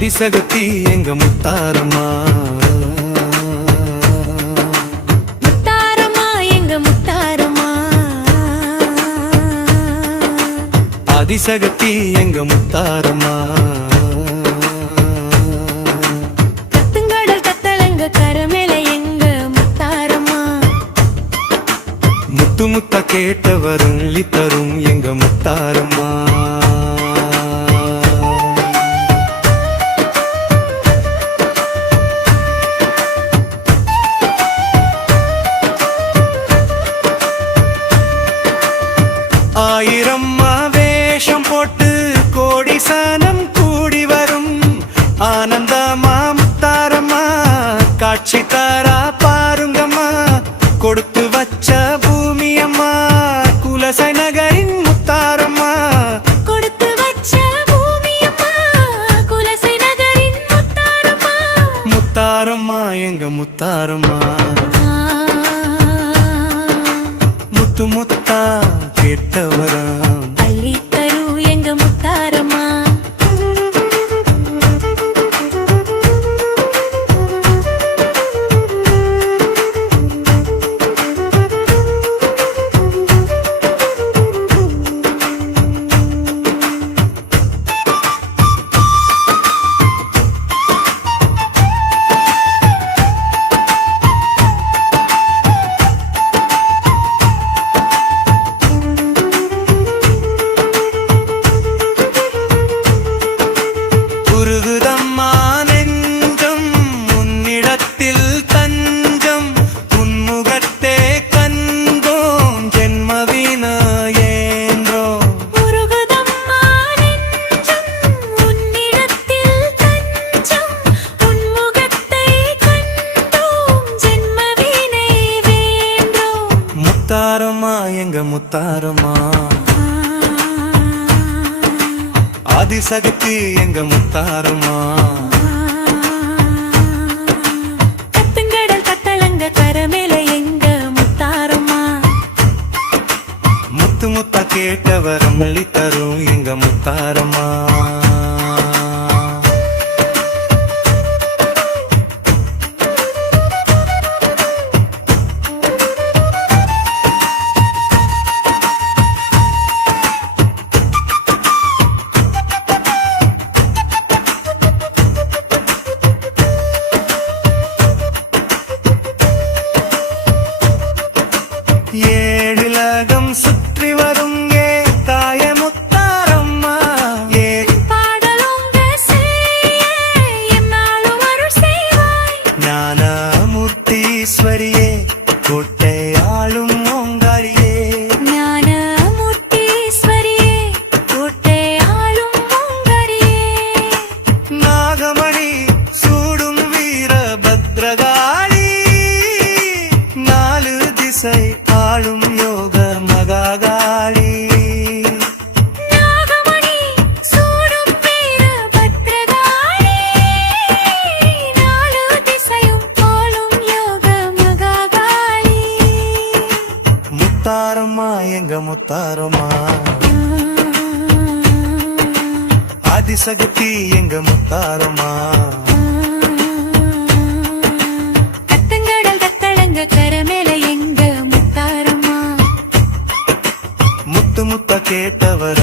அதிசகத்தி எங்க முத்தாரம்மா, முத்தாரம்மா எங்க முத்தாரம்மா, அதிசகத்தி எங்க முத்தாரம்மா. கத்துங்கடல் கத்தளங்க கரமேல எங்க முத்தாரம்மா, முத்து முத்த கேட்டவரும் தரும் எங்க முத்தாரம்மா. ஆயிரம் வேஷம் போட்டு கோடி சனம் கூடி வரும் ஆனந்தமா முத்தாரம்மா, காட்சி தாரா பாருங்கம்மா, கொடுத்து வச்ச பூமி அம்மா, குலசை நகரின் முத்தாரம்மா, கொடுத்து வச்ச பூமி அம்மா, குலசை நகரின் முத்தாரம்மா. முத்தாரம்மா எங்க முத்தாரம்மா, முத்து முத்தா கேட்டவராம் அள்ளி தரு எங்க முத்தாரம்மா. முத்தாரம்மா எங்க முத்தாரம்மா, ஆதிசக்தி எங்க முத்தாரம்மா. கத்துங்கடல் கத்தளங்க கரமேல எங்க முத்தாரம்மா, முத்து முத்தா கேட்டவரம் அள்ளி தரும் எங்க முத்தாரம்மா. ஏழிலகம் சுற்றி வரும் ஏ தாய முத்தாரம்மா, ஏ பாடலுங்க என்னாலும் அருள் செய்வாய். ஞானமூர்த்தீஸ்வரியே கோட்டையாளும் ஓங்காரியே, ஞானமூர்த்தீஸ்வரியே கோட்டையாளும் ஓங்காரியே, நாகமணி சூடும் வீர பத்ரகாளி, நாலு திசை ஆளும் யோக மகாகாளி. நாகமணி சூடும் வீர பத்ரகாளி, நாலு திசையும் ஆளும் யோக மகாகாளி. முத்தாரம்மா எங்க முத்தாரம்மா, ஆதிசக்தி எங்க முத்தாரம்மா. கத்துங்கடல் கத்தளங்க கரமேல எங்க முத்தாரம்மா, முத்து முத்த கேட்டவர